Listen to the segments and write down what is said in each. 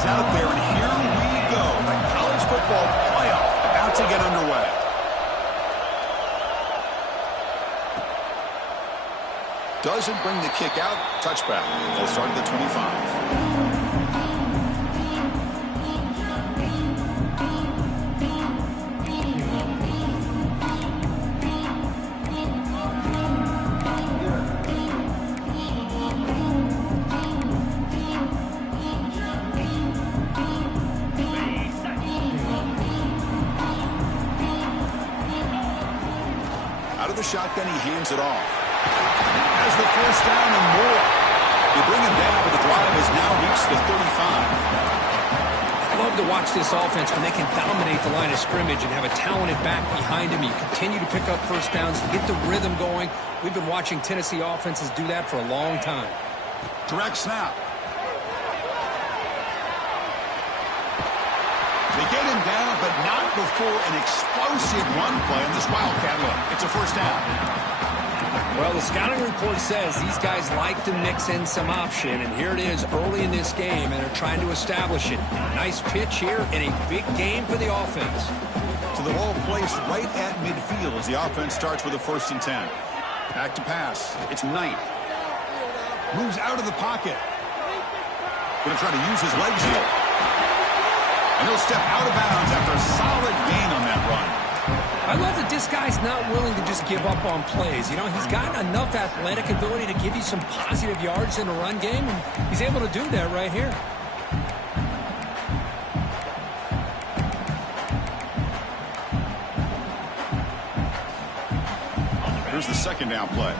is out there, and here we go. The college football playoff about to get underway. Doesn't bring the kick out. Touchback. They'll start at the 25. Shotgun, he hands it off. Has the first down and more. You bring him down, but the drive has now reached the 35. I love to watch this offense when they can dominate the line of scrimmage and have a talented back behind him. You continue to pick up first downs, get the rhythm going. We've been watching Tennessee offenses do that for a long time. Direct snap. They get him down, but not before an explosive run play on this Wildcat look. It's a first down. Well, the scouting report says these guys like to mix in some option, and here it is early in this game, and they're trying to establish it. Nice pitch here and a big game for the offense. So the ball placed right at midfield as the offense starts with a 1st and 10. Back to pass. It's Knight. Moves out of the pocket. Going to try to use his legs here. And he'll step out of bounds after a solid gain on that run. I love that this guy's not willing to just give up on plays. You know, he's got enough athletic ability to give you some positive yards in the run game, and he's able to do that right here. Here's the 2nd down play.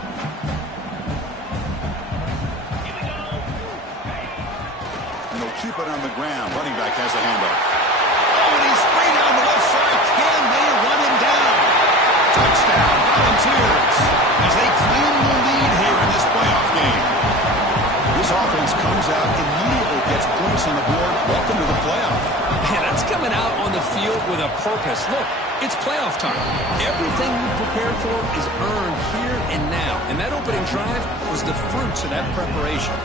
And they'll keep it on the ground. Running back has the handoff. Oh, and he's free down the left side. Can they run him down? Touchdown, Volunteers, as they claim the lead here in this playoff game. This offense comes out immediately, gets points on the board. Welcome to the playoff. Yeah, that's coming out on the field with a purpose. Look, it's playoff time. Everything you prepared for is earned here and now. And that opening drive was the fruits of that preparation.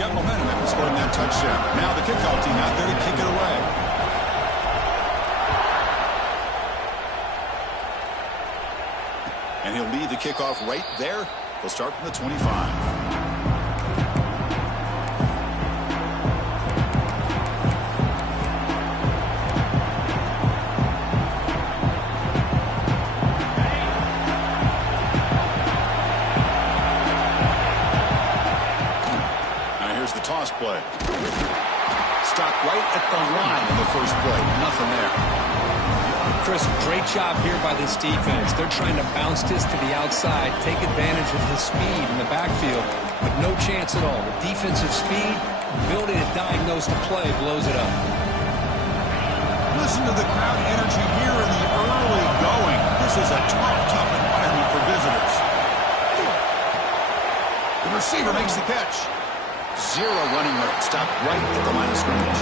Got momentum after scoring that touchdown. Now the kickoff team out there to kick it away. And he'll lead the kickoff right there. They'll start from the 25. Play. Stopped right at the line in the first play. Nothing there. Chris, great job here by this defense. They're trying to bounce this to the outside, take advantage of his speed in the backfield, but no chance at all. The defensive speed, ability to diagnose the play, blows it up. Listen to the crowd energy here in the early going. This is a tough environment for visitors. The receiver makes the catch. Zero running room. Stopped right at the line of scrimmage.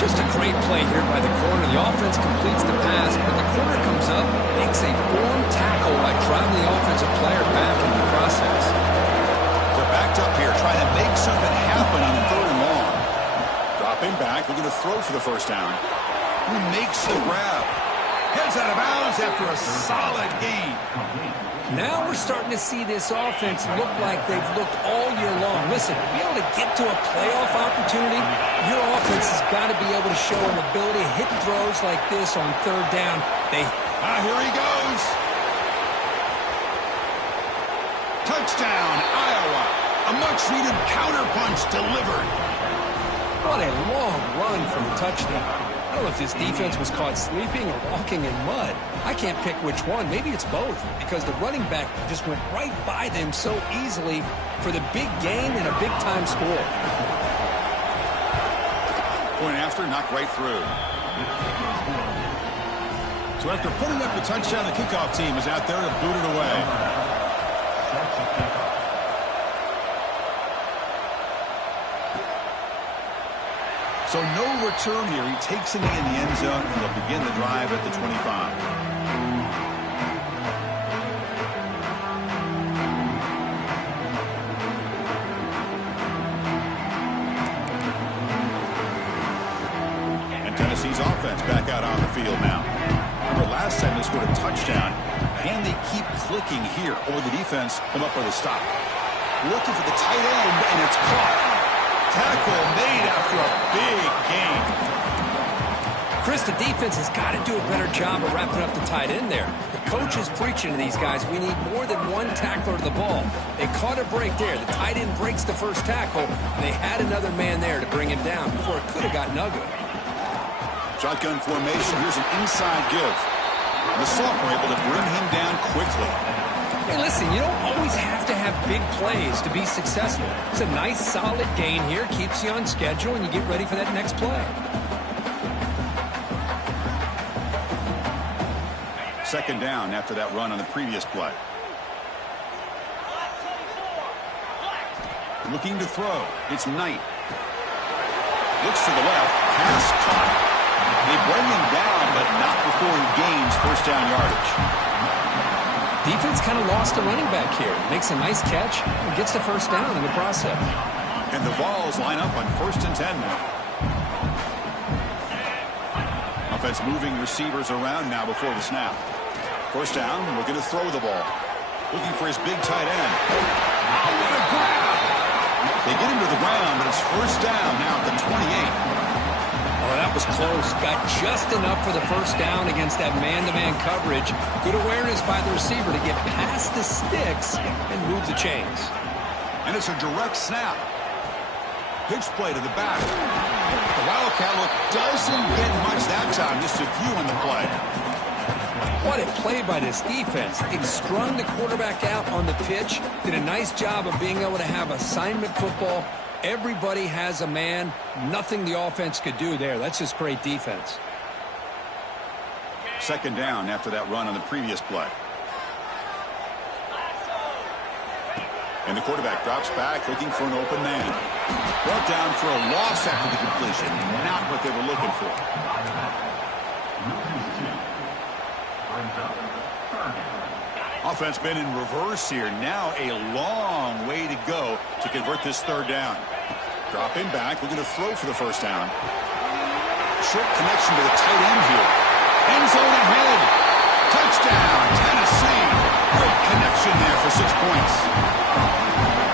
Just a great play here by the corner. The offense completes the pass, but the corner comes up, makes a form tackle by driving the offensive player back in the process. They're backed up here, trying to make something happen on 3rd and long. Dropping back, looking to throw for the first down. Who makes the grab? Heads out of bounds after a solid gain. Now we're starting to see this offense look like they've looked all year long. Listen, to be able to get to a playoff opportunity, your offense has got to be able to show an ability to hit throws like this on 3rd down. Here he goes. Touchdown, Iowa. A much-needed counterpunch delivered. What a long run from the touchdown. I don't know if this defense was caught sleeping or walking in mud. I can't pick which one. Maybe it's both, because the running back just went right by them so easily for the big gain and a big-time score. Point after, knocked right through. So after putting up the touchdown, the kickoff team is out there to boot it away. So no return here. He takes it in the end zone, and they'll begin the drive at the 25. And Tennessee's offense back out on the field now. Remember, last time they scored a touchdown. Can they keep clicking here, or the defense come up with a stop? Looking for the tight end, and it's caught. Tackle made after a big gain. Chris, the defense has got to do a better job of wrapping up the tight end there. The coach is preaching to these guys, we need more than one tackler to the ball. They caught a break there. The tight end breaks the first tackle, and they had another man there to bring him down before it could have gotten ugly. Shotgun formation. Here's an inside give. The sophomore able to bring him down quickly. Hey, listen, you don't always have to have big plays to be successful. It's a nice, solid gain here. Keeps you on schedule, and you get ready for that next play. Second down after that run on the previous play. Looking to throw. It's Knight. Looks to the left. Pass caught. They bring him down, but not before he gains first down yardage. Defense kind of lost a running back here. Makes a nice catch and gets the first down in the process. And the Vols line up on 1st and 10 now. Offense moving receivers around now before the snap. First down, looking to throw the ball. Looking for his big tight end. Oh, what a grab! They get him to the ground, but it's first down now at the 28. Oh, that was close. Got just enough for the first down against that man-to-man coverage. Good awareness by the receiver to get past the sticks and move the chains. And it's a direct snap. Pitch play to the back. The Wildcat look doesn't get much that time. Just a few in the play. What a play by this defense. It strung the quarterback out on the pitch. Did a nice job of being able to have assignment football. Everybody has a man. Nothing the offense could do there. That's just great defense. Second down after that run on the previous play. And the quarterback drops back looking for an open man. Brought down for a loss after the completion. Not what they were looking for. Offense been in reverse here. Now a long way to go to convert this third down. Dropping back, looking to throw for the first down. Short connection to the tight end here. End zone ahead. Touchdown, Tennessee. Great connection there for 6 points.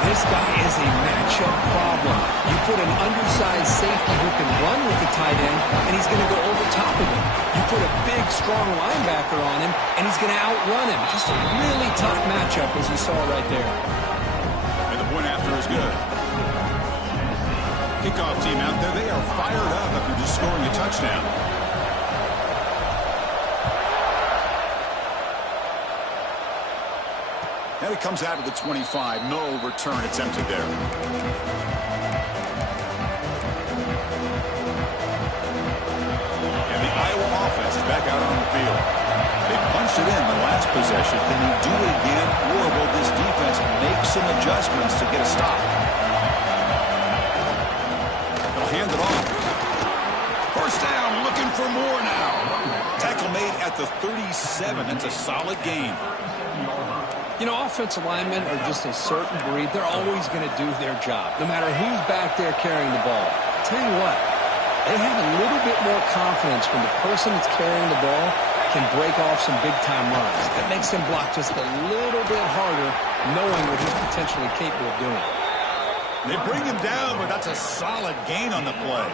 This guy is a matchup problem. You put an undersized safety who can run with the tight end, and he's going to go over top of him. You put a big, strong linebacker on him, and he's going to outrun him. Just a really tough matchup, as you saw right there. And the point after is good. Kickoff team out there, they are fired up after just scoring a touchdown. And it comes out of the 25. No return attempted there. And the Iowa offense is back out on the field. They punched it in the last possession. Can they do it again, or will this defense make some adjustments to get a stop? They'll hand it off. First down, looking for more now. Tackle made at the 37. That's a solid gain. You know, offensive linemen are just a certain breed. They're always going to do their job, no matter who's back there carrying the ball. I'll tell you what, they have a little bit more confidence when the person that's carrying the ball can break off some big-time runs. That makes them block just a little bit harder, knowing what he's potentially capable of doing. They bring him down, but that's a solid gain on the play.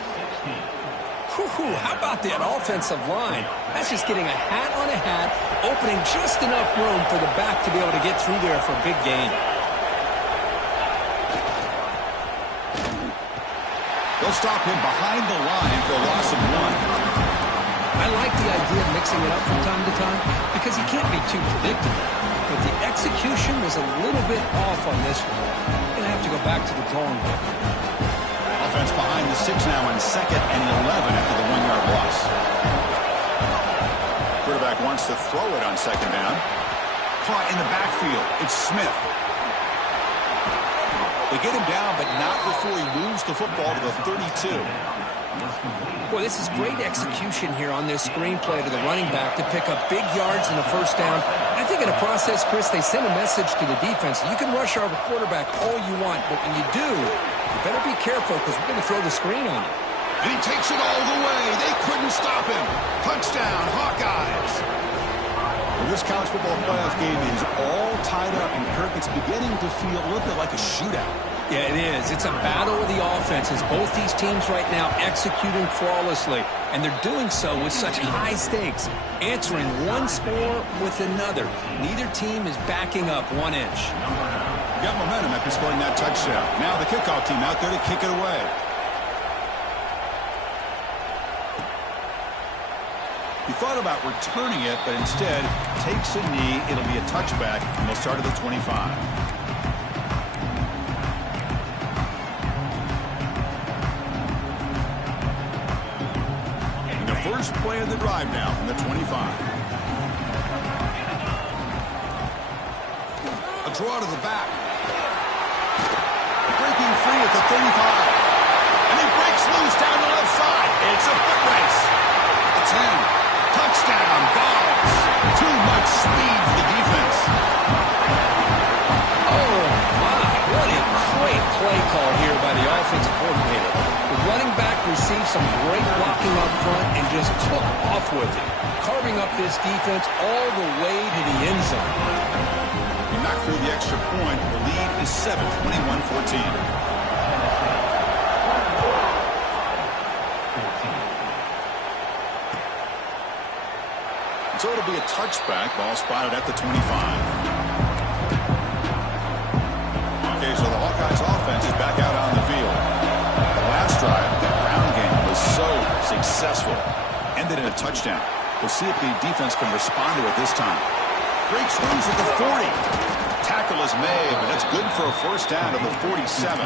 How about that offensive line? That's just getting a hat on a hat, opening just enough room for the back to be able to get through there for a big gain. They'll stop him behind the line for a loss of 1. I like the idea of mixing it up from time to time because you can't be too predictable. But the execution was a little bit off on this one. You're going to have to go back to the drawing board. Offense behind the 6 now on 2nd and 11 after the 1-yard loss. Quarterback wants to throw it on 2nd down. Caught in the backfield. It's Smith. They get him down, but not before he moves the football to the 32. Boy, this is great execution here on this screenplay to the running back to pick up big yards in the first down. I think in the process, Chris, they send a message to the defense. You can rush our quarterback all you want, but when you do, you better be careful because we're going to throw the screen on you. And he takes it all the way. They couldn't stop him. Touchdown, Hawkeyes. Well, this college football playoff game is all tied up, and Kirk, it's beginning to feel a little bit like a shootout. Yeah, it is. It's a battle of the offenses. Both these teams right now executing flawlessly, and they're doing so with such high stakes, answering one score with another. Neither team is backing up 1 inch. Got momentum after scoring that touchdown. Now the kickoff team out there to kick it away. He thought about returning it, but instead takes a knee. It'll be a touchback, and they'll start at the 25. First play of the drive now from the 25. A draw to the back. Breaking free at the 35. And he breaks loose down the left side. It's a foot race. The 10. Touchdown, Vols. Too much speed for the defense. Oh, my. What a great play call here by the offensive coordinator. The running back received some great blocking up front and just took off with it, carving up this defense all the way to the end zone. He knocked through the extra point. The lead is 7, 21-14. So it'll be a touchback. Ball spotted at the 25. Okay, so the Hawkeyes offense is back out on the field. The last drive, the ground game was so successful. Ended in a touchdown. We'll see if the defense can respond to it this time. Breaks loose at the 40. Tackle is made, but that's good for a first down at the 47.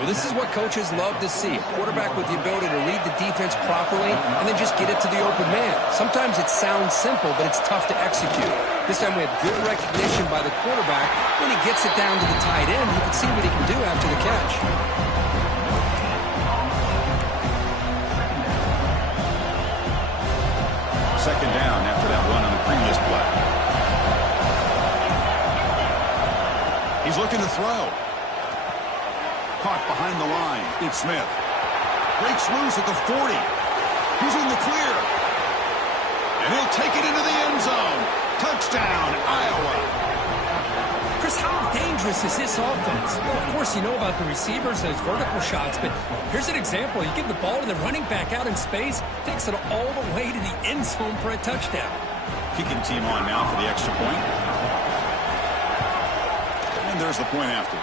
Well, this is what coaches love to see. A quarterback with the ability to read the defense properly and then just get it to the open man. Sometimes it sounds simple, but it's tough to execute. This time we have good recognition by the quarterback. When he gets it down to the tight end, you can see what he can do after the catch. Second down after that run on the previous play. He's looking to throw. Caught behind the line. It's Smith. Breaks loose at the 40. He's in the clear. And he'll take it into the end zone. Touchdown, Iowa. Chris, how dangerous is this offense? Well, of course, you know about the receivers, those vertical shots, but here's an example. You give the ball to the running back out in space, takes it all the way to the end zone for a touchdown. Kicking team on now for the extra point. And there's the point after.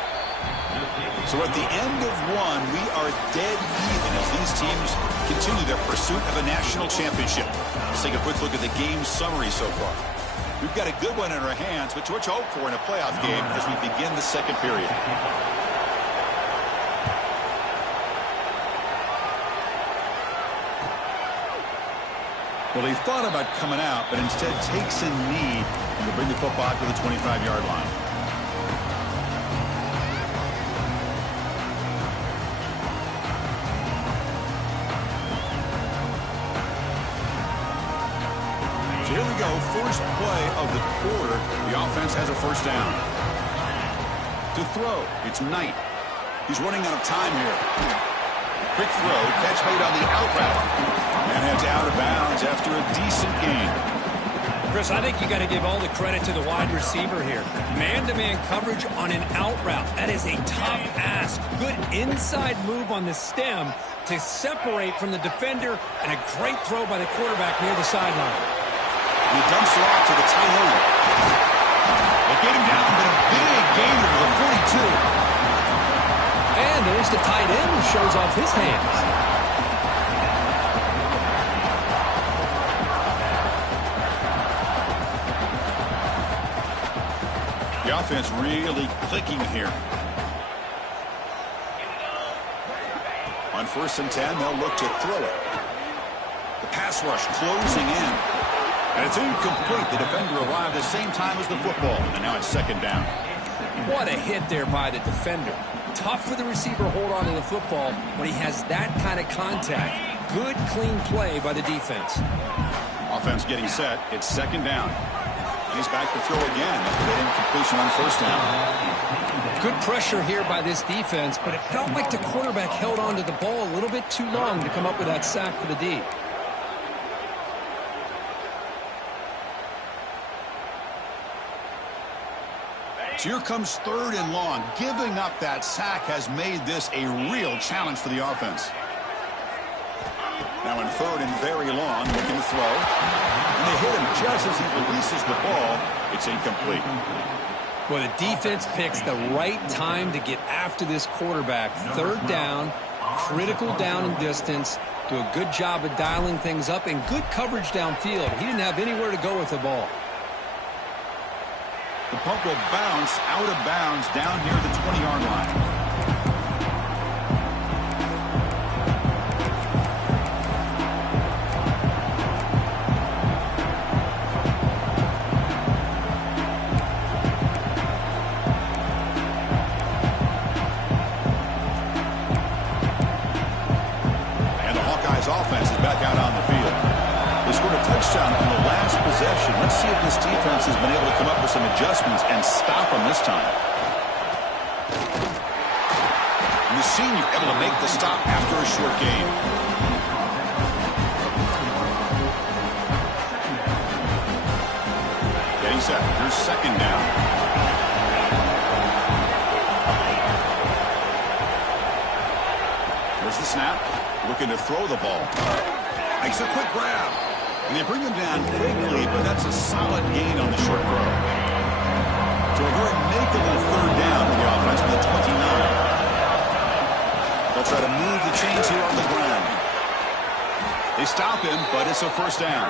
So at the end of one, we are dead even as these teams continue their pursuit of a national championship. Let's take a quick look at the game summary so far. We've got a good one in our hands, which we're to hope for in a playoff game as we begin the second period. Well, he thought about coming out, but instead takes a knee to bring the football to the 25-yard line. So here we go, first play of the quarter. The offense has a first down. To throw, it's Knight. He's running out of time here. Quick throw, catch made on the out route. And heads out of bounds after a decent gain. Chris, I think you got to give all the credit to the wide receiver here. Man-to-man coverage on an out route. That is a tough ask. Good inside move on the stem to separate from the defender, and a great throw by the quarterback near the sideline. He dumps it off to the tight end. They get him down, but a big gain to the 42. And there's the tight end who shows off his hands. The offense really clicking here. On 1st and 10, they'll look to throw it. The pass rush closing in. And it's incomplete. The defender arrived at the same time as the football. And now it's second down. What a hit there by the defender. Tough for the receiver to hold on to the football when he has that kind of contact. Good, clean play by the defense. Offense getting set. It's second down. And he's back to throw again. Getting completion on first down. Good pressure here by this defense, but it felt like the quarterback held on to the ball a little bit too long to come up with that sack for the D. So here comes 3rd and long. Giving up that sack has made this a real challenge for the offense. Now in 3rd and very long, looking to throw. And they hit him just as he releases the ball. It's incomplete. Well, the defense picks the right time to get after this quarterback. 3rd down, critical down and distance. Do a good job of dialing things up and good coverage downfield. He didn't have anywhere to go with the ball. The punt will bounce out of bounds down near the 20-yard line. Offense is back out on the field. They scored a touchdown on the last possession. Let's see if this defense has been able to come up with some adjustments and stop them this time. And the senior able to make the stop after a short gain. Getting set. Here's 2nd down. There's the snap. Looking to throw the ball. Makes a quick grab. And they bring him down quickly, but that's a solid gain on the short throw. So a very makeable 3rd down for the offense from the 29. They'll try to move the chains here on the ground. They stop him, but it's a 1st down.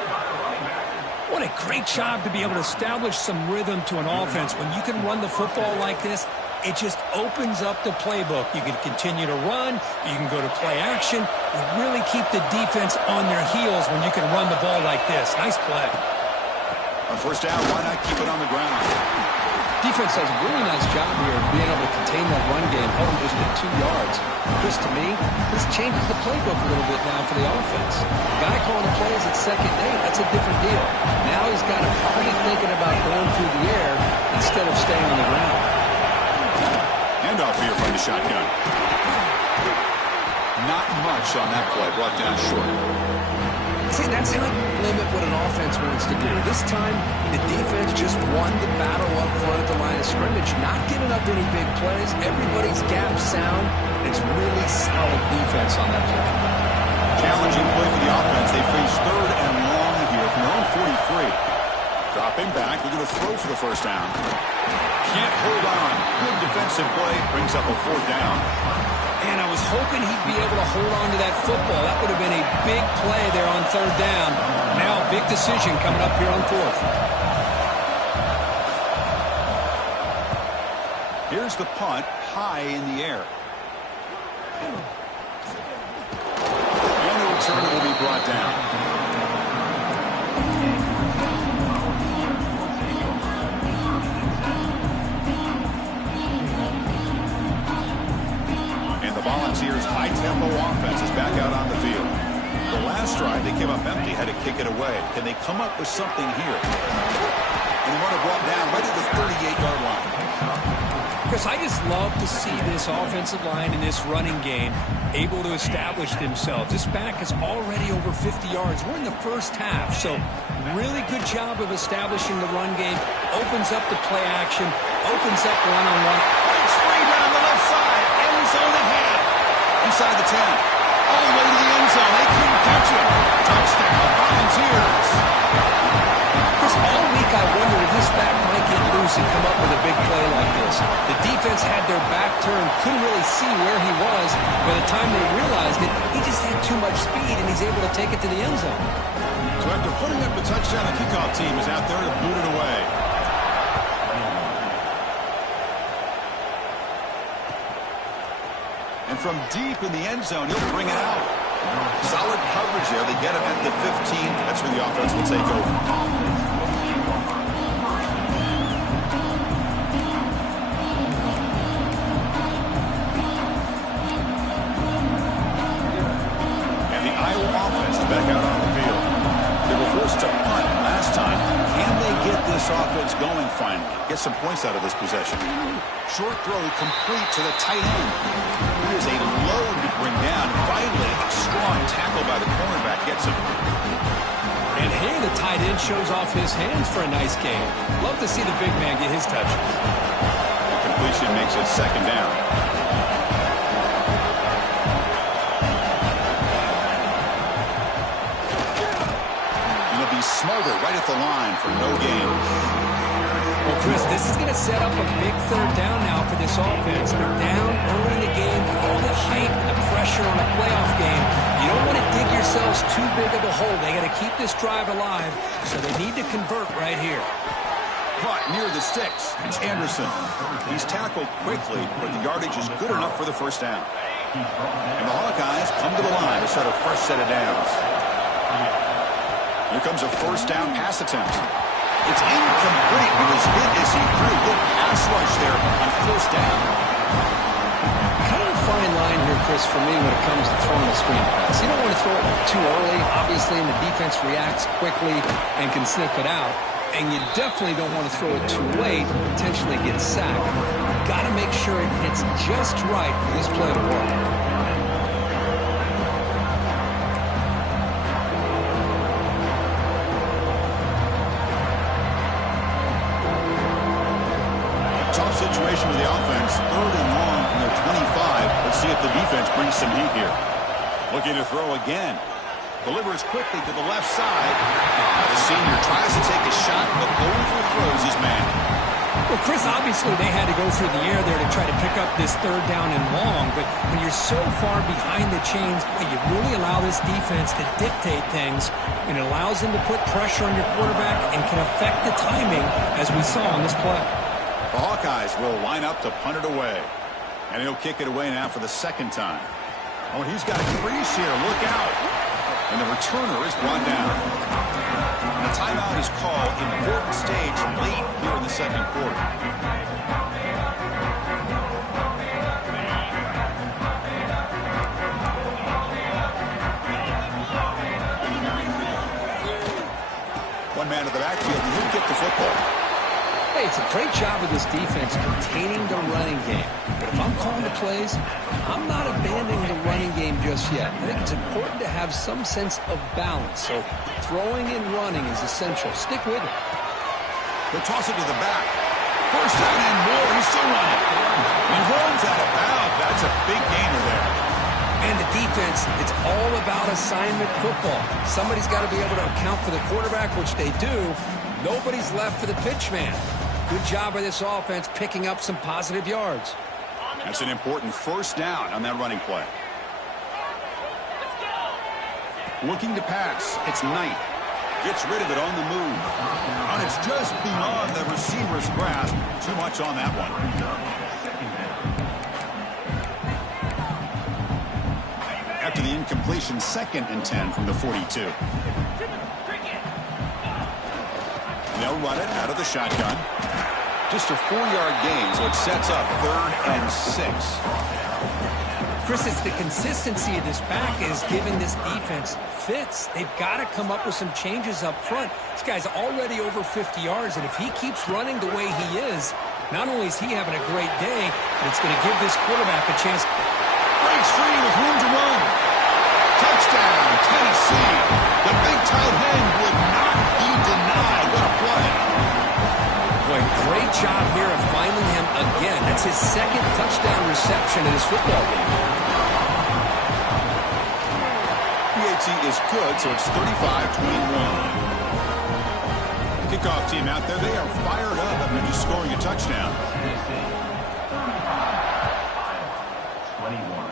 What a great job to be able to establish some rhythm to an offense. When you can run the football like this, it just opens up the playbook. You can continue to run. You can go to play action. You really keep the defense on their heels when you can run the ball like this. Nice play. On 1st down, why not keep it on the ground? Defense does a really nice job here of being able to contain that run game, held him just at 2 yards. Chris, to me, this changes the playbook a little bit now for the offense. The guy calling the plays at 2nd and 8, that's a different deal. Now he's got to probably thinking about going through the air instead of staying on the ground. Handoff here from the shotgun. Not much on that play. Brought down short. See, that's how you limit what an offense wants to do. This time, the defense just won the battle up front at the line of scrimmage, not giving up any big plays. Everybody's gap sound. It's really solid defense on that play. Challenging play for the offense. They face 3rd and long here from their own 43. Dropping back. They're going to throw for the 1st down. Can't hold on. Good defensive play. Brings up a 4th down. And I was hoping he'd be able to hold on to that football. That would have been a big play there on 3rd down. Now a big decision coming up here on 4th. Here's the punt high in the air. And the return will be brought down. Volunteers' high-tempo offense is back out on the field. The last drive, they came up empty, had to kick it away. Can they come up with something here? And the runner brought down right at the 38-yard line. Chris, I just love to see this offensive line in this running game able to establish themselves. This back is already over 50 yards. We're in the 1st half, so really good job of establishing the run game. Opens up the play action, opens up one-on-one. It's free down the left side. End zone ahead. Inside the 10. All the way to the end zone. They couldn't catch it. Touchdown, Volunteers. Chris, all week I wondered if this back might get loose and come up with a big play like this. The defense had their back turned, couldn't really see where he was. By the time they realized it, he just had too much speed, and he's able to take it to the end zone. So after putting up the touchdown, the kickoff team is out there to boot it away. And from deep in the end zone, he'll bring it out. Solid coverage there. They get him at the 15. That's where the offense will take over. And the Iowa offense is back out on the field. They were forced to punt last time. Can they get this offense going finally? get some points out of this possession. Short throw complete to the tight end. He is a load to bring down. Finally, a strong tackle by the cornerback gets him. And here the tight end shows off his hands for a nice game. Love to see the big man get his touches. The completion makes it second down. He'll be smothered right at the line for no gain. Well, Chris, this is going to set up a big third down now for this offense. They're down early in the game with all the hype and the pressure on a playoff game. You don't want to dig yourselves too big of a hole. They got to keep this drive alive, so they need to convert right here. Caught near the sticks. It's Anderson. He's tackled quickly, but the yardage is good enough for the first down. And the Hawkeyes come to the line to set a fresh set of downs. Here comes a first down pass attempt. It's incomplete. He was hit as he threw. Good pass rush there on first down. Kind of a fine line here, Chris, for me when it comes to throwing a screen pass. You don't want to throw it too early, obviously, and the defense reacts quickly and can sniff it out. And you definitely don't want to throw it too late, potentially get sacked. Got to make sure it hits just right for this play to work. Tough situation with the offense. Third and long from their 25. Let's see if the defense brings some heat here. Looking to throw again. Delivers quickly to the left side. The senior tries to take a shot, but overthrows his man. Well, Chris, obviously they had to go through the air there to try to pick up this third down and long, but when you're so far behind the chains, you really allow this defense to dictate things, and it allows them to put pressure on your quarterback and can affect the timing, as we saw on this play. The Hawkeyes will line up to punt it away, and he'll kick it away now for the second time. Oh, he's got a crease here. Look out. And the returner is brought down. And a timeout is called. Important stage late here in the second quarter. One man in the backfield, and he'll get the football. Hey, it's a great job of this defense containing the running game. But if I'm calling the plays, I'm not abandoning the running game just yet. I think it's important to have some sense of balance. So throwing and running is essential. Stick with it. They'll toss it to the back. First down and more. He's still running. He runs out of bounds. That's a big gainer there. And the defense, it's all about assignment football. Somebody's got to be able to account for the quarterback, which they do. Nobody's left for the pitch man. Good job by this offense picking up some positive yards. That's an important first down on that running play. Looking to pass. It's Knight. Gets rid of it on the move. And it's just beyond the receiver's grasp. Too much on that one. After the incompletion, 2nd and 10 from the 42. They'll run it out of the shotgun. Just a 4-yard gain, so it sets up 3rd and 6. Chris, it's the consistency of this back is giving this defense fits. They've got to come up with some changes up front. This guy's already over 50 yards, and if he keeps running the way he is, not only is he having a great day, but it's going to give this quarterback a chance. Breaks free with room to run. Touchdown, Tennessee. The big tight end would not be denied. What a play. Boy, great job here of finding him again. That's his 2nd touchdown reception in his football game. PAT is good, so it's 35-21. Kickoff team out there, they are fired up after just scoring a touchdown. 21.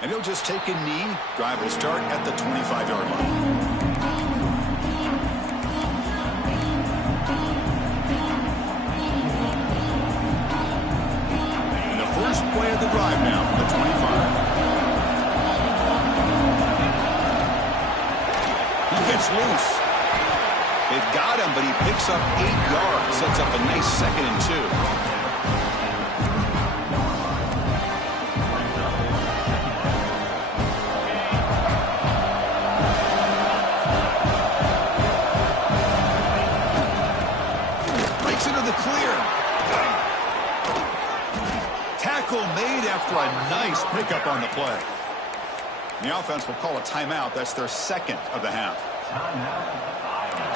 And he'll just take a knee. Drive will start at the 25-yard line. First play of the drive now from the 25. He gets loose. They've got him, but he picks up 8 yards. Sets up a nice 2nd and 2. after a nice pickup on the play. The offense will call a timeout. That's their second of the half.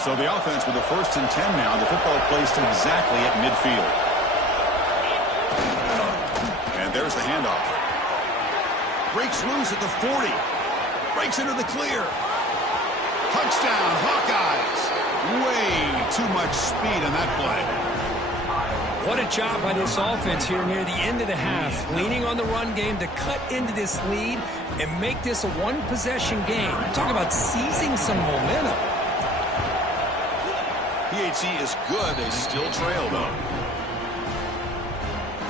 So the offense with the 1st and 10 now. The football placed exactly at midfield. And there's the handoff. Breaks loose at the 40. Breaks into the clear. Touchdown, Hawkeyes. Way too much speed on that play. What a job by this offense here near the end of the half, leaning on the run game to cut into this lead and make this a one-possession game. Talk about seizing some momentum. PHC is good. They still trail, though.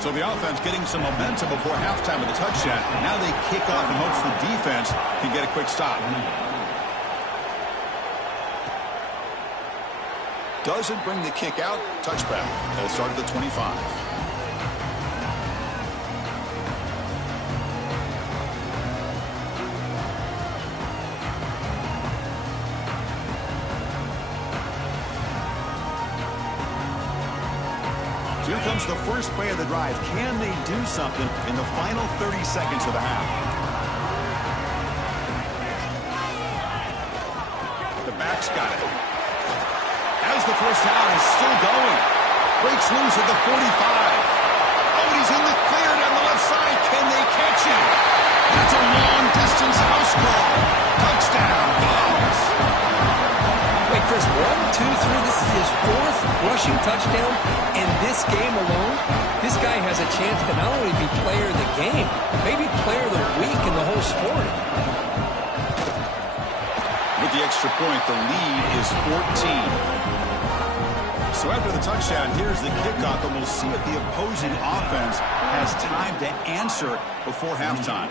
So the offense getting some momentum before halftime with the touchdown. Now they kick off in hopes the defense can get a quick stop. Doesn't bring the kick out. Touchback. They'll start at the 25. Here comes the first play of the drive. Can they do something in the final 30 seconds of the half? The back's got it. As the first down is still going. Breaks loose at the 45. Oh, he's in the clear down the left side. Can they catch him? That's a long-distance house call. Touchdown, Dogs. Wait, Chris, 1, 2, 3. This is his 4th rushing touchdown in this game alone. This guy has a chance to not only be player of the game, maybe player of the week in the whole sport. With the extra point, the lead is 14. So after the touchdown, here's the kickoff, and we'll see if the opposing offense has time to answer before halftime.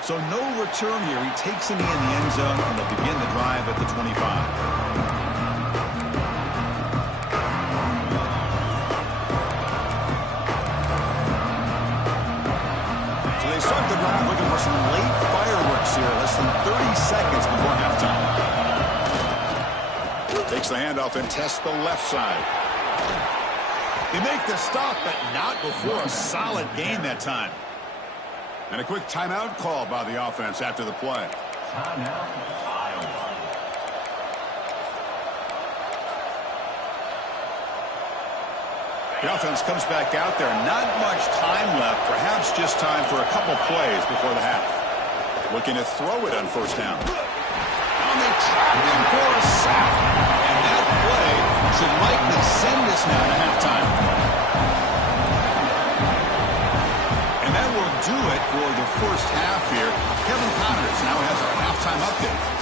So no return here. He takes it in the end zone, and they'll begin the drive at the 25. They start the drive looking for some late fireworks here. Less than 30 seconds before halftime. Takes the handoff and tests the left side. They make the stop, but not before a solid gain that time. And a quick timeout call by the offense after the play. The offense comes back out there. Not much time left. Perhaps just time for a couple plays before the half. Looking to throw it on first down. And they trap him for a sack. And that play should likely send us now to halftime. And that will do it for the first half here. Kevin Connors now has our halftime update.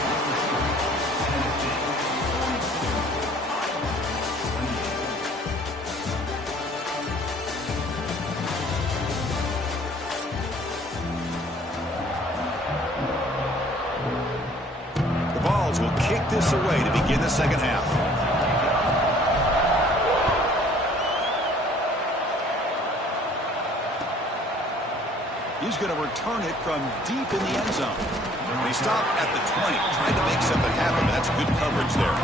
Will kick this away to begin the second half. He's going to return it from deep in the end zone. They stop at the 20, trying to make something happen, but that's good coverage there.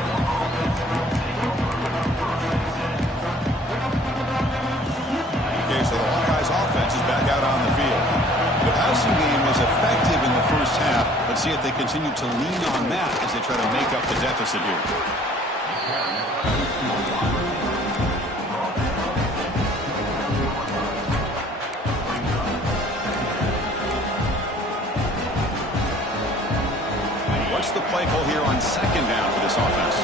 Okay, so the Hawkeyes offense is back out on the field. The passing game was effective in the first half. Let's see if they continue to lean on that as they try to make up the deficit here. What's the play call here on second down for this offense?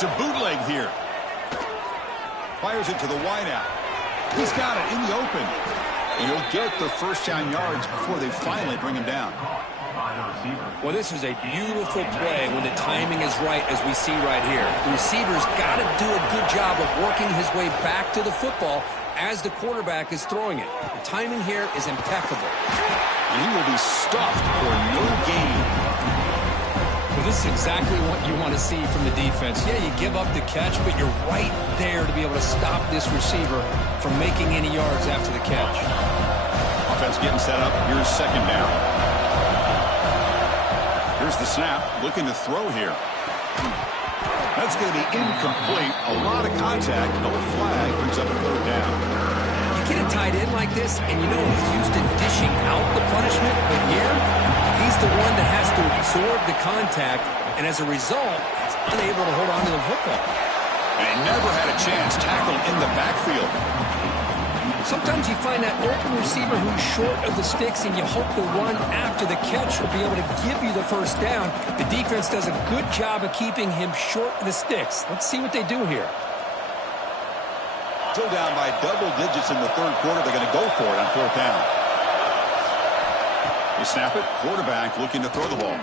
To bootleg here. Fires it to the wideout. He's got it in the open. And he'll get the first down yards before they finally bring him down. Well, this is a beautiful play when the timing is right, as we see right here. The receiver's got to do a good job of working his way back to the football as the quarterback is throwing it. The timing here is impeccable. And he will be stuffed for no gain. Well, this is exactly what you want to see from the defense. Yeah, you give up the catch, but you're right there to be able to stop this receiver from making any yards after the catch. Offense getting set up. Here's second down. Here's the snap. Looking to throw here. That's going to be incomplete. A lot of contact. No flag brings up a third down. You get a tight end like this, and you know he's used to dishing out the punishment, but here, he's the one that has to absorb the contact, and as a result, he's unable to hold on to the football. And he never had a chance tackled in the backfield. Sometimes you find that open receiver who's short of the sticks, and you hope the run after the catch will be able to give you the first down. The defense does a good job of keeping him short of the sticks. Let's see what they do here. Still down by double digits in the third quarter. They're going to go for it on fourth down. They snap it. Quarterback looking to throw the ball.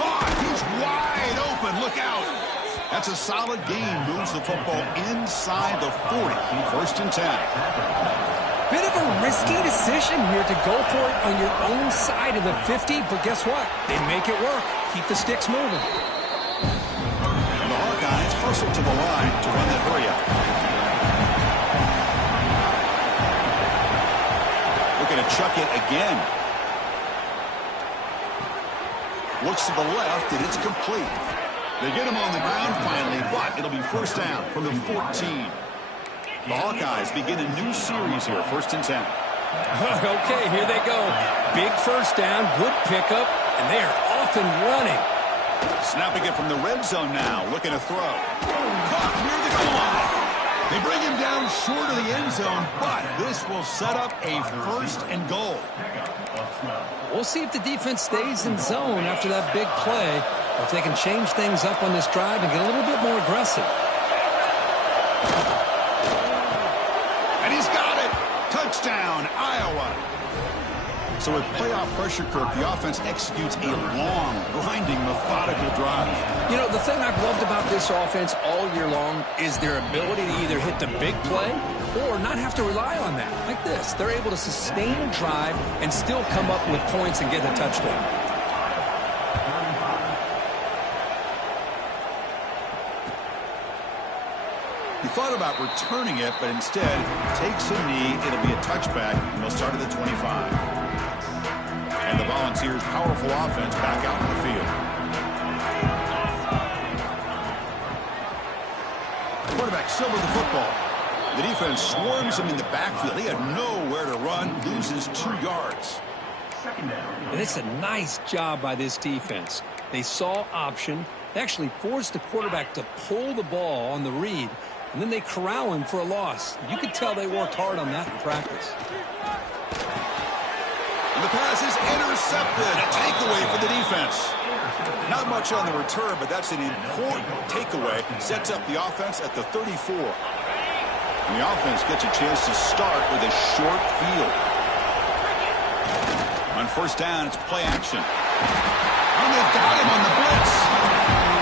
Caught. He's wide open. Look out. That's a solid gain. Moves the football inside the 40. First and 10. Bit of a risky decision here to go for it on your own side of the 50, but guess what? They make it work. Keep the sticks moving. And the Hawkeyes hustle to the line to run that hurry up. Looking to chuck it again. Looks to the left, and it's complete. They get him on the ground finally, but it'll be first down from the 14. The Hawkeyes begin a new series here, first and 10. Okay, here they go. Big first down, good pickup, and they are off and running. Snapping it from the red zone now, looking to throw. Caught near the goal line. They bring him down short of the end zone, but this will set up a first and goal. We'll see if the defense stays in zone after that big play, or if they can change things up on this drive and get a little bit more aggressive. And he's got it. Touchdown, Iowa. So with playoff pressure, Kirk, the offense executes a long, grinding, methodical drive. You know, the thing I've loved about this offense all year long is their ability to either hit the big play or not have to rely on that. Like this, they're able to sustain a drive and still come up with points and get a touchdown. He thought about returning it, but instead takes a knee. It'll be a touchback, and they'll start at the 25. And the Volunteers' powerful offense back out on the field. Quarterback still with the football. The defense swarms him in the backfield. He had nowhere to run, loses 2 yards. And it's a nice job by this defense. They saw option. They actually forced the quarterback to pull the ball on the read, and then they corral him for a loss. You could tell they worked hard on that in practice. And the pass is intercepted. A takeaway for the defense. Not much on the return, but that's an important takeaway. Sets up the offense at the 34. And the offense gets a chance to start with a short field. On first down, it's play action. And they've got him on the blitz.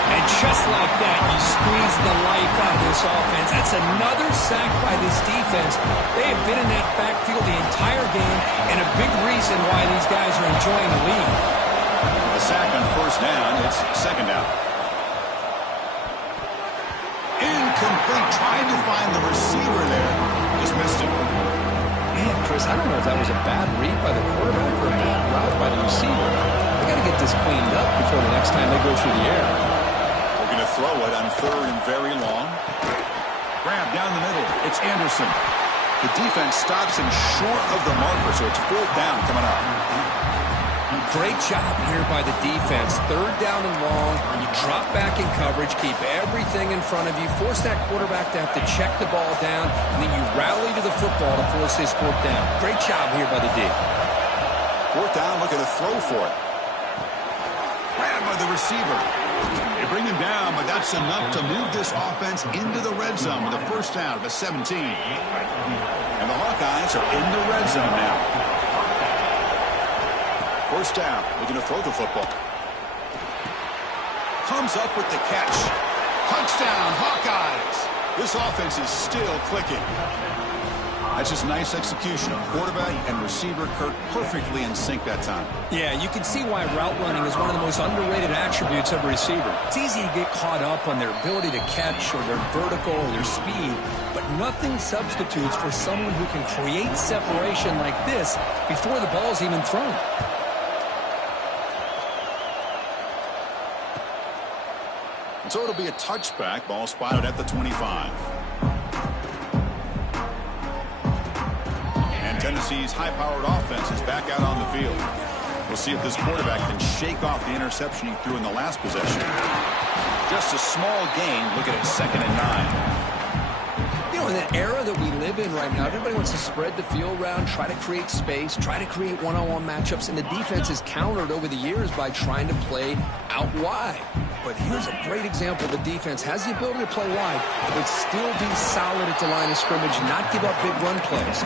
And just like that, you squeeze the life out of this offense. That's another sack by this defense. They have been in that backfield the entire game, and a big reason why these guys are enjoying the lead. A sack on first down. It's second down. Incomplete. Trying to find the receiver there. Just missed him. Man, Chris, I don't know if that was a bad read by the quarterback or a bad route by the receiver. They got to get this cleaned up before the next time they go through the air. We're going to throw it on third and very long. Grab down the middle. It's Anderson. The defense stops him short of the marker, so it's fourth down coming up. Great job here by the defense. Third down and long. You drop back in coverage, keep everything in front of you, force that quarterback to have to check the ball down, and then you rally to the football to force this fourth down. Great job here by the D. Fourth down, looking to throw for it. Grabbed by the receiver. They bring him down, but that's enough to move this offense into the red zone with a first down to 17. And the Hawkeyes are in the red zone now. First down, looking to throw the football. Comes up with the catch. Touchdown, Hawkeyes. This offense is still clicking. That's just nice execution. Quarterback and receiver, Kirk, perfectly in sync that time. Yeah, you can see why route running is one of the most underrated attributes of a receiver. It's easy to get caught up on their ability to catch or their vertical or their speed, but nothing substitutes for someone who can create separation like this before the ball's even thrown. So it'll be a touchback. Ball spotted at the 25. And Tennessee's high-powered offense is back out on the field. We'll see if this quarterback can shake off the interception he threw in the last possession. Just a small gain. Look at it, 2nd and 9. You know, in the era that we live in right now, everybody wants to spread the field around, try to create space, try to create one-on-one matchups, and the defense is countered over the years by trying to play out wide. But here's a great example. The defense has the ability to play wide, but still be solid at the line of scrimmage, not give up big run plays.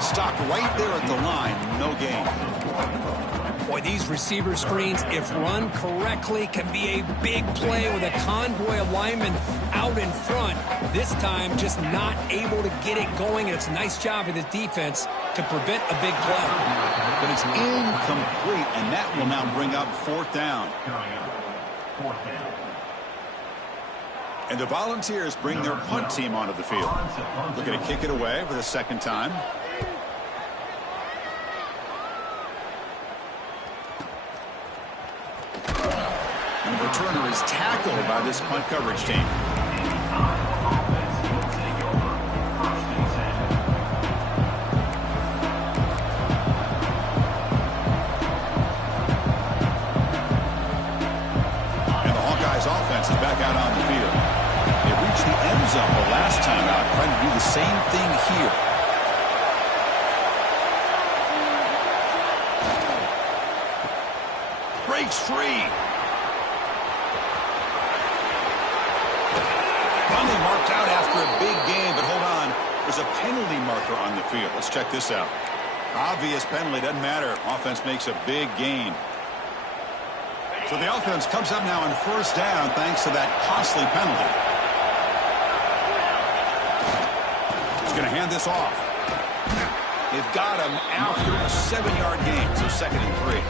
Stopped right there at the line, no gain. Boy, these receiver screens, if run correctly, can be a big play with a convoy of linemen out in front. This time, just not able to get it going. And it's a nice job of the defense to prevent a big play. But it's incomplete, and that will now bring up 4th down. And the Volunteers bring their punt team onto the field. Looking to kick it away for the 2nd time. And the returner is tackled by this punt coverage team. And the Hawkeyes offense is back out on the field. They reached the end zone the last time out, trying to do the same thing here. Breaks free. Finally marked out after a big game, but hold on. There's a penalty marker on the field. Let's check this out. Obvious penalty, doesn't matter. Offense makes a big gain. So the offense comes up now on 1st down thanks to that costly penalty. He's going to hand this off. They've got him after a 7-yard gain, so 2nd and 3.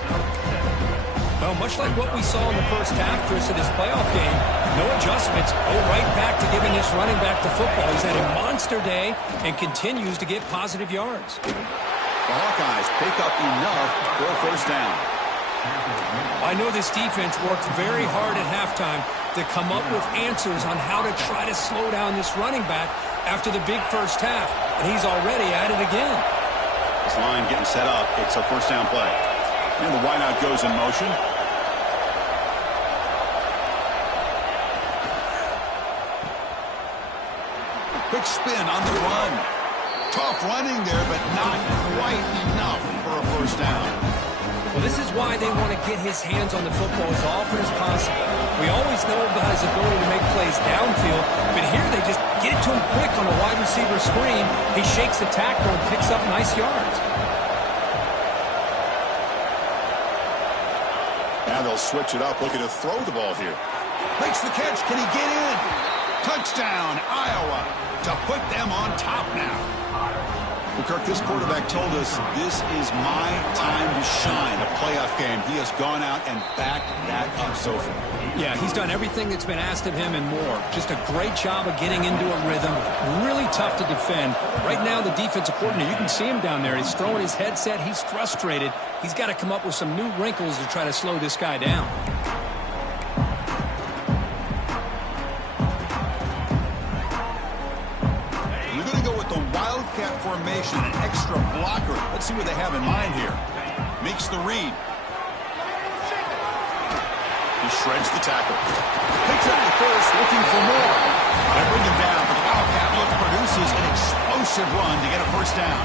Well, much like what we saw in the first half, Chris, of this playoff game, no adjustments. Go right back to giving this running back to football. He's had a monster day and continues to get positive yards. The Hawkeyes pick up enough for a 1st down. I know this defense worked very hard at halftime to come up with answers on how to try to slow down this running back after the big first half, and he's already at it again. This line getting set up. It's a 1st down play. And the wideout goes in motion. Quick spin on the run. Tough running there, but not quite enough for a 1st down. Well, this is why they want to get his hands on the football as often as possible. We always know about his ability to make plays downfield, but here they just get it to him quick on a wide receiver screen. He shakes the tackle and picks up nice yards. Now they'll switch it up, looking to throw the ball here. Makes the catch. Can he get in? Touchdown, Iowa, to put them on top now. Well, Kirk, this quarterback told us this is my time to shine, a playoff game. He has gone out and backed that up so far. Yeah, he's done everything that's been asked of him and more. Just a great job of getting into a rhythm. Really tough to defend. Right now, the defensive coordinator, you can see him down there. He's throwing his headset. He's frustrated. He's got to come up with some new wrinkles to try to slow this guy down. You're going to go with the Wildcat formation, an extra blocker. Let's see what they have in mind here. Makes the read. He shreds the tackle. Picks up the first, looking for more. They bring him down, but the Wildcat look produces an explosive run to get a 1st down.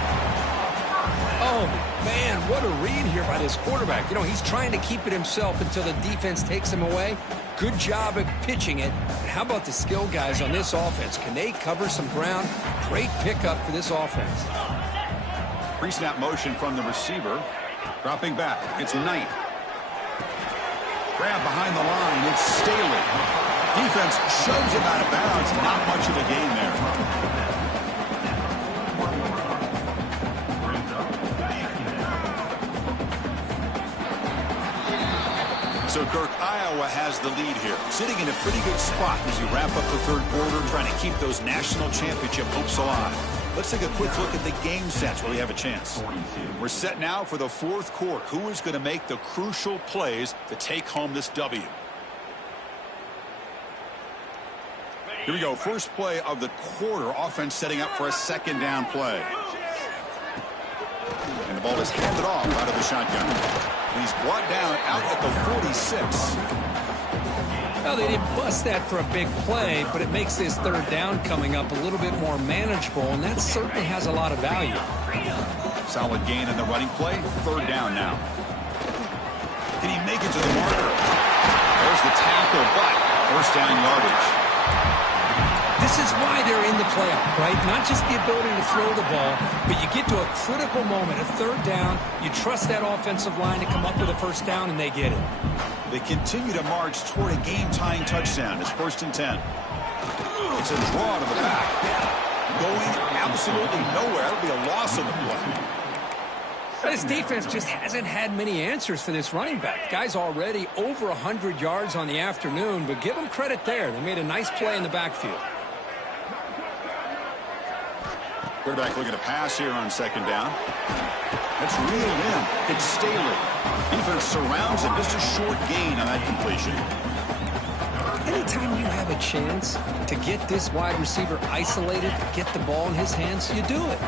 Oh, man, what a read here by this quarterback. You know, he's trying to keep it himself until the defense takes him away. Good job of pitching it. And how about the skill guys on this offense? Can they cover some ground? Great pickup for this offense. Pre-snap motion from the receiver. Dropping back. It's Knight. Grab behind the line. It's Staley. Defense shoves him out of bounds. Not much of a gain there. So, Kirk, Iowa has the lead here, sitting in a pretty good spot as you wrap up the 3rd quarter, trying to keep those national championship hopes alive. Let's take a quick look at the game sets where we have a chance. We're set now for the 4th quarter. Who is going to make the crucial plays to take home this W? Here we go. First play of the quarter. Offense setting up for a second down play. And the ball is handed off out of the shotgun. And he's brought down out at the 46. Well, they didn't bust that for a big play, but it makes this third down coming up a little bit more manageable, and that certainly has a lot of value. Solid gain in the running play. Third down now. Can he make it to the marker? There's the tackle, but first down yardage. This is why they're in the playoff, right? Not just the ability to throw the ball, but you get to a critical moment, a third down. You trust that offensive line to come up with a first down, and they get it. They continue to march toward a game-tying touchdown. It's 1st and 10. It's a draw to the back. Going absolutely nowhere. That'll be a loss on the play. This defense just hasn't had many answers for this running back. The guy's already over 100 yards on the afternoon, but give them credit there. They made a nice play in the backfield. Quarterback looking to pass here on second down. That's reeled in. It's Staley. Defense surrounds him. Just a short gain on that completion. Anytime you have a chance to get this wide receiver isolated, get the ball in his hands, you do it.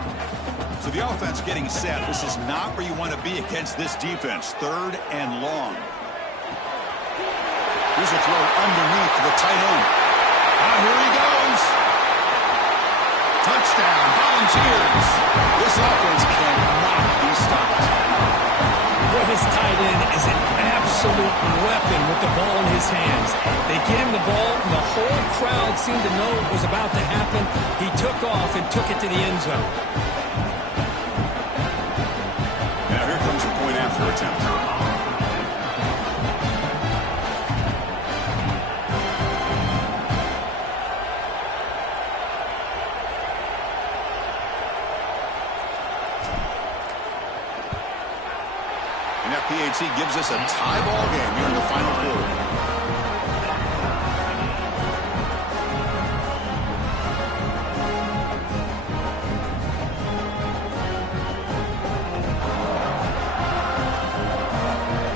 So the offense getting set. This is not where you want to be against this defense. Third and long. Here's a throw underneath to the tight end. Here he goes. Touchdown, Volunteers. This offense cannot be stopped. Well, this tight end is an absolute weapon with the ball in his hands. They get him the ball, and the whole crowd seemed to know what was about to happen. He took off and took it to the end zone. Now here comes the point after attempt. And that PAT gives us a tie ball game here in the final quarter.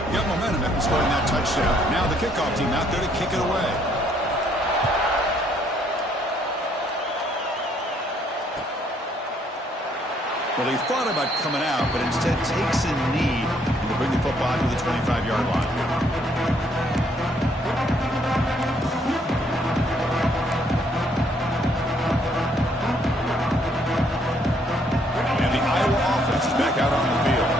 Got momentum after scoring that touchdown. Now the kickoff team out there to kick it away. Well, he thought about coming out, but instead takes a knee and bring the football to the 25-yard line. And the Iowa offense is back out on the field.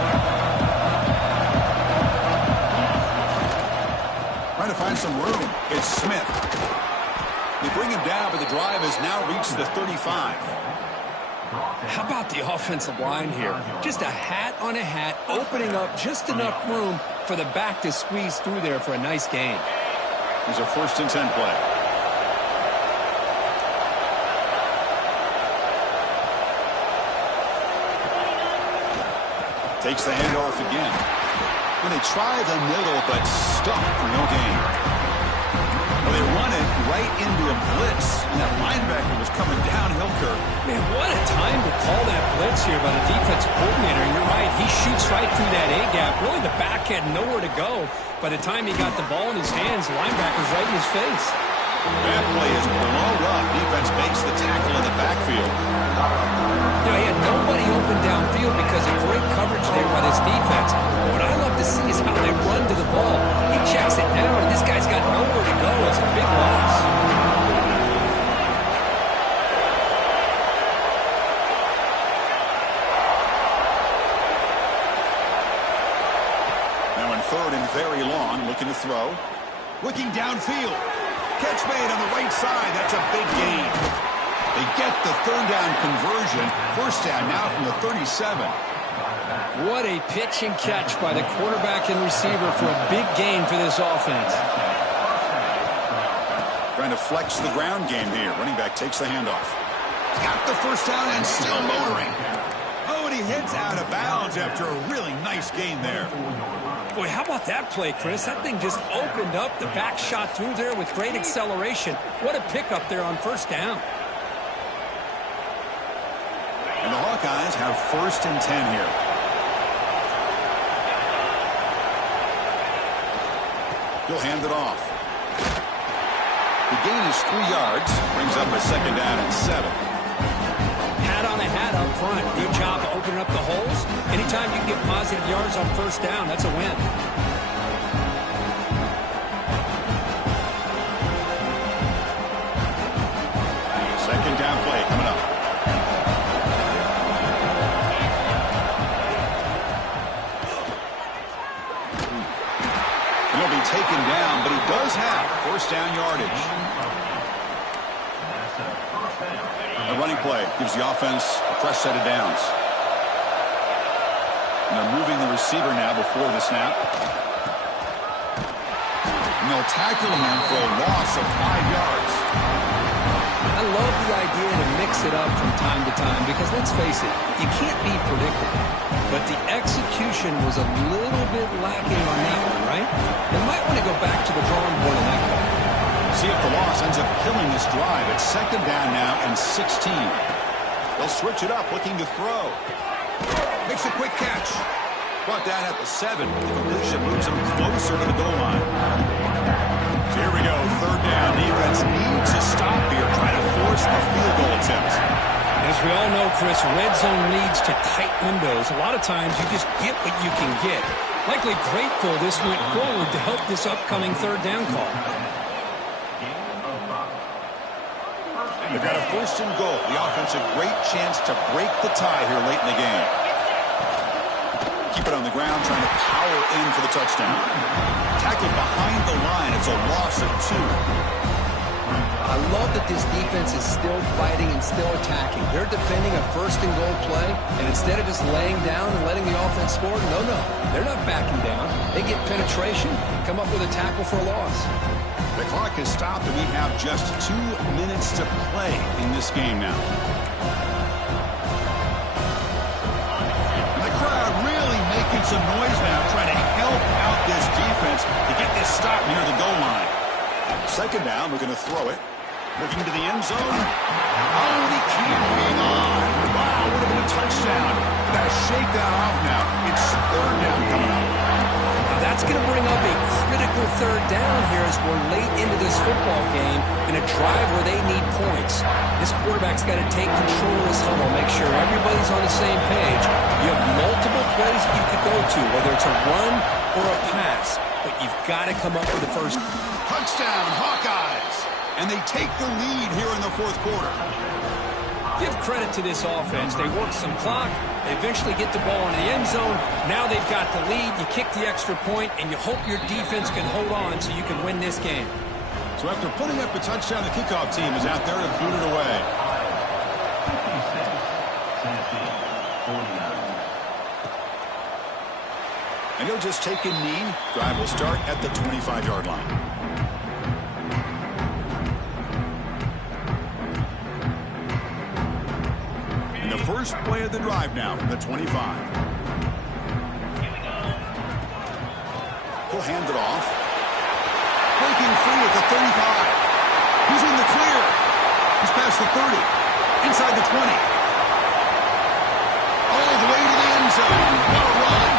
Trying to find some room. It's Smith. They bring him down, but the drive has now reached the 35. How about the offensive line here? Just a hat on a hat, opening up just enough room for the back to squeeze through there for a nice gain. Here's a 1st and 10 play. Takes the handoff again. When they try the middle, but stuck for no gain. Well, they run it right into a blitz, and that linebacker was coming downhill, Kirk. Man, what a time to call that blitz here by the defensive coordinator. And you're right, he shoots right through that A-gap. Really, the back had nowhere to go. By the time he got the ball in his hands, the linebacker's right in his face. That play is blown up. Defense makes the tackle in the backfield. You know, he had nobody open downfield because of great coverage there by this defense. But what I love to see is how they run to the ball. He checks it down, and this guy's got nowhere to go. It's a big loss. Now in third and very long, looking to throw. Looking downfield. Catch made on the right side. That's a big gain. They get the third down conversion. First down now from the 37. What a pitch and catch by the quarterback and receiver for a big gain for this offense. Trying to flex the ground game here. Running back takes the handoff. Got the first down and still motoring. Oh, and he heads out of bounds after a really nice gain there. Boy, how about that play, Chris? That thing just opened up. The back shot through there with great acceleration. What a pickup there on first down. And the Hawkeyes have 1st and 10 here. He'll hand it off. The gain is 3 yards. Brings up a second down and 7. Hat on a hat up front. Good job opening up the holes. Anytime you can get positive yards on first down, that's a win. Second down play coming up. He'll be taken down, but he does have first down yardage. A running play gives the offense a fresh set of downs. And they're moving the receiver now before the snap. And they'll tackle him for a loss of 5 yards. I love the idea to mix it up from time to time because, let's face it, you can't be predictable. But the execution was a little bit lacking on that one, right? They might want to go back to the drawing board on that one. See if the loss ends up killing this drive. It's second down now and 16. They'll switch it up, looking to throw. Makes a quick catch. Brought down at the 7. The completion moves him closer to the goal line. So here we go, third down. Defense needs a stop here, trying to force a field goal attempt. As we all know, Chris, red zone leads to tight windows. A lot of times you just get what you can get. Likely grateful this went forward to help this upcoming third down call. They've got a first and goal. The offense a great chance to break the tie here late in the game. Keep it on the ground, trying to power in for the touchdown. Tackled behind the line. It's a loss of 2. I love that this defense is still fighting and still attacking. They're defending a first and goal play, and instead of just laying down and letting the offense score, no, they're not backing down. They get penetration, come up with a tackle for a loss. The clock has stopped, and we have just 2 minutes to play in this game now. And the crowd really making some noise now, trying to help out this defense to get this stop near the goal line. Second down, we're going to throw it. Looking to the end zone. Oh, and he can't hang on. Wow, would have been a touchdown. Got to shake that off now. It's third down coming up. Now that's going to bring up a critical third down here as we're late into this football game in a drive where they need points. This quarterback's got to take control of this huddle, make sure everybody's on the same page. You have multiple plays you could go to, whether it's a run or a pass, but you've got to come up with the first. Touchdown, Hawkeyes. And they take the lead here in the fourth quarter. Give credit to this offense. They work some clock. They eventually get the ball into the end zone. Now they've got the lead. You kick the extra point, and you hope your defense can hold on so you can win this game. So after putting up a touchdown, the kickoff team is out there to boot it away. And he'll just take a knee. Drive will start at the 25-yard line. And the first play of the drive now from the 25. He'll hand it off. Breaking free at the 35. He's in the clear. He's past the 30. Inside the 20. All the way to the end zone. What a run.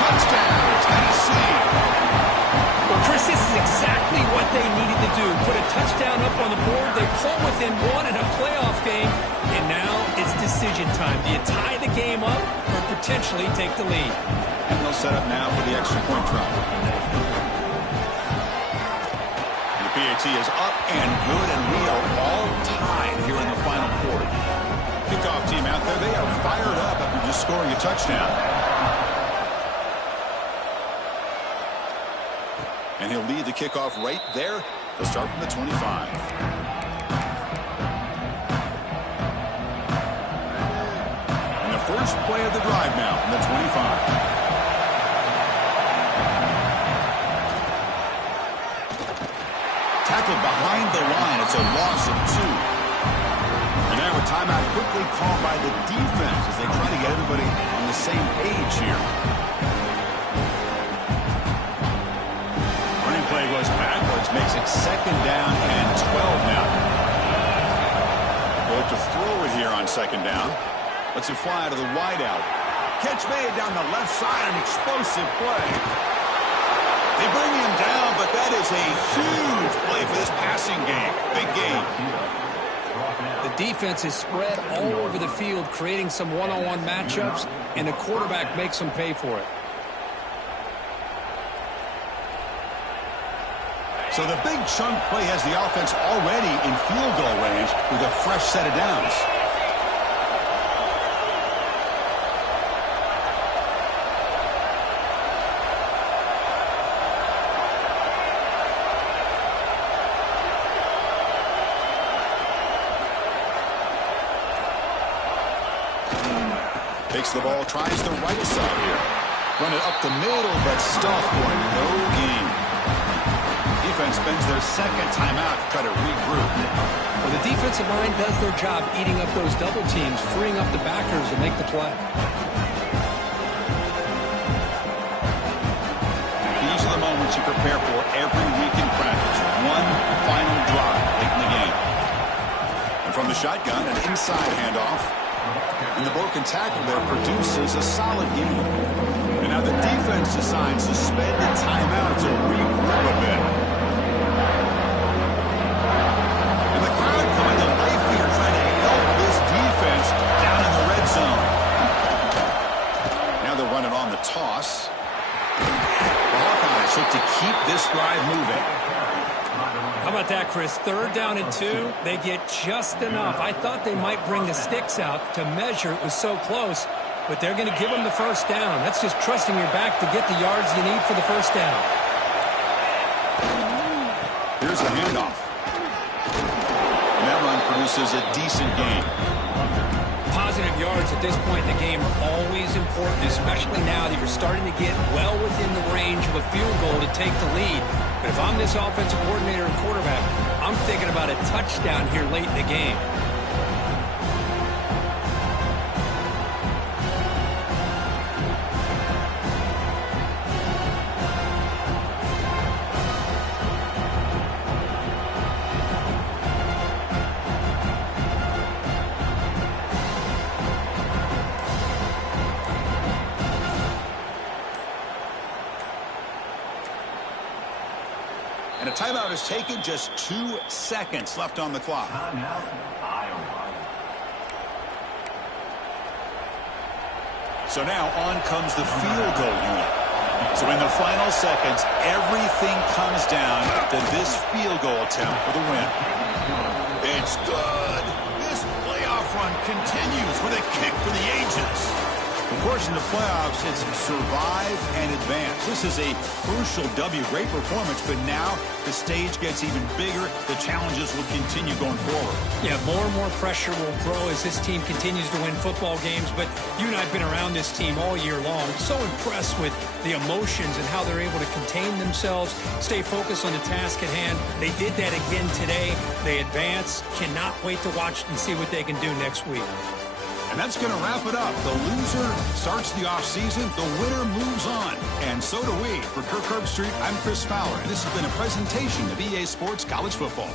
Touchdown, Tennessee. Well, Chris, this is exactly what they needed to do. Put a touchdown up on the board. They pull within 1 in a playoff game. And now it's decision time. Do you tie the game up or potentially take the lead? And they'll set up now for the extra point try. The PAT is up and good, and we are all tied here in the final quarter. Kickoff team out there, they are fired up after just scoring a touchdown. And he'll lead the kickoff right there. They'll start from the 25. And the first play of the drive now from the 25. Tackled behind the line. It's a loss of 2. And now a timeout quickly called by the defense as they try to get everybody on the same page here. Running play goes backwards, makes it second down and 12 now. They'll have to throw it here on second down. Lets it fly to the wideout. Catch made down the left side, an explosive play. They bring him down, but that is a huge play for this passing game. defense is spread all over the field, creating some one-on-one matchups, and the quarterback makes them pay for it. So the big chunk play has the offense already in field goal range with a fresh set of downs. Takes the ball, tries the right side here. Run it up the middle, but stuffed for no gain. Defense spends their second timeout to try to regroup. Well, the defensive line does their job eating up those double teams, freeing up the backers to make the play. These are the moments you prepare for every week in practice. One final drive late in the game. And from the shotgun, an inside handoff. And the broken tackle there produces a solid game. And now the defense decides to spend a timeout to regroup a bit. And the crowd coming to life here trying to help this defense down in the red zone. Now they're running on the toss. The Hawkeyes look to keep this drive moving. How about that, Chris? 3rd down and 2. They get just enough. I thought they might bring the sticks out to measure. It was so close, but they're going to give them the first down. That's just trusting your back to get the yards you need for the first down. Here's the handoff. And that run produces a decent gain. Positive yards at this point in the game are always important, especially now that you're starting to get well within the range of a field goal to take the lead. But if I'm this offensive coordinator and quarterback, I'm thinking about a touchdown here late in the game. And a timeout is taken, just 2 seconds left on the clock. So now on comes the field goal unit. So in the final seconds, everything comes down to this field goal attempt for the win. It's good. This playoff run continues with a kick for the ages. Of course, in the playoffs, it's survive and advance. This is a crucial W. Great performance, but now the stage gets even bigger. The challenges will continue going forward. Yeah, more and more pressure will grow as this team continues to win football games, but you and I have been around this team all year long. So impressed with the emotions and how they're able to contain themselves, stay focused on the task at hand. They did that again today. They advance. Cannot wait to watch and see what they can do next week. And that's going to wrap it up. The loser starts the offseason. The winner moves on. And so do we. For Kirk Herbstreit, I'm Chris Fowler. And this has been a presentation of EA Sports College Football.